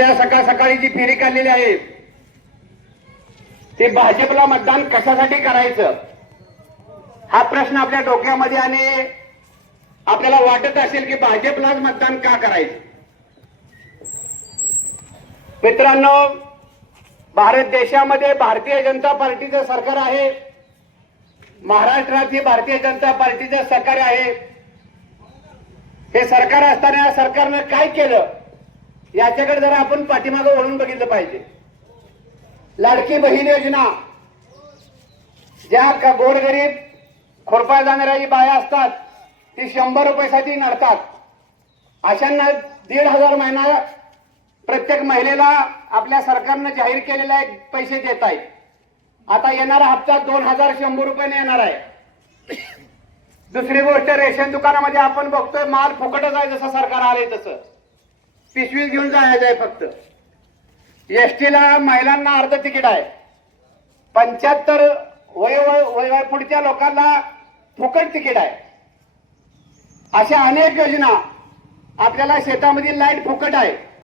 या सकाळ सकाळी जी फेरी काढलेली आहे ते भाजपला मतदान कशासाठी करायचं हा प्रश्न आपल्या डोक्यामध्ये आणि आपल्याला वाटत असेल की भाजपलाच मतदान का करायचं. मित्रांनो, भारत देशामध्ये भारतीय जनता पार्टीचं सरकार आहे. महाराष्ट्रात ही भारतीय जनता पार्टीचं सरकार आहे. हे सरकार असताना या सरकारनं काय केलं याच्याकडे जरा आपण पाठीमागे वळून बघितलं पाहिजे. लाडकी बहीण योजना, ज्या गोरगरीब खोरपाय जाणाऱ्या जी बाया असतात ती 100 रुपयासाठी नडतात. अशांना 1,500 महिना प्रत्येक महिलेला आपल्या सरकारनं जाहीर केलेला एक पैसे देत आहे. आता येणारा हप्ता 2,100 रुपयाने येणार आहे. दुसरी गोष्ट, रेशन दुकानामध्ये आपण बघतोय माल फुकटच आहे. जसं सरकार आलंय तसं पिशवी घेऊन जायचं आहे. फक्त एसटीला महिलांना अर्ध तिकीट आहे. 75 वय पुढच्या लोकांना फुकट तिकीट आहे. अशा अनेक योजना. आपल्याला शेतामधील लाईट फुकट आहे.